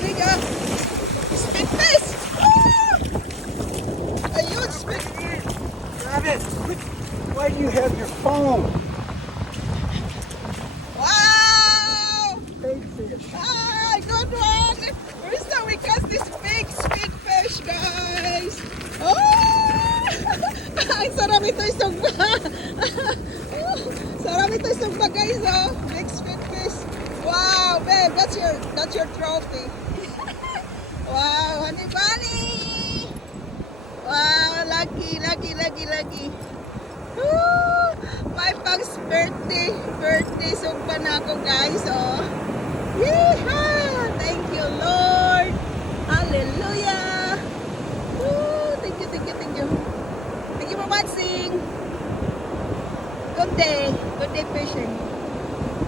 big spit fish. Ah! A huge spit. Grab it. Why do you have your phone? Wow! Big fish. Ah, good one. First time we cast this big spit fish, guys. Oh! Ay, sarap ito isugba. Sarap ito isugba, guys. Oh, big spit fish. Wow, babe, that's your trophy. Wow, honey bunny. Wow, lucky, lucky, lucky, lucky. Woo! My pang's birthday sugba na ako, guys. Oh. Yeehaw! Thank you, Lord. Hallelujah. Woo! Thank you, thank you, thank you. Thank you for watching. Good day. Good day fishing.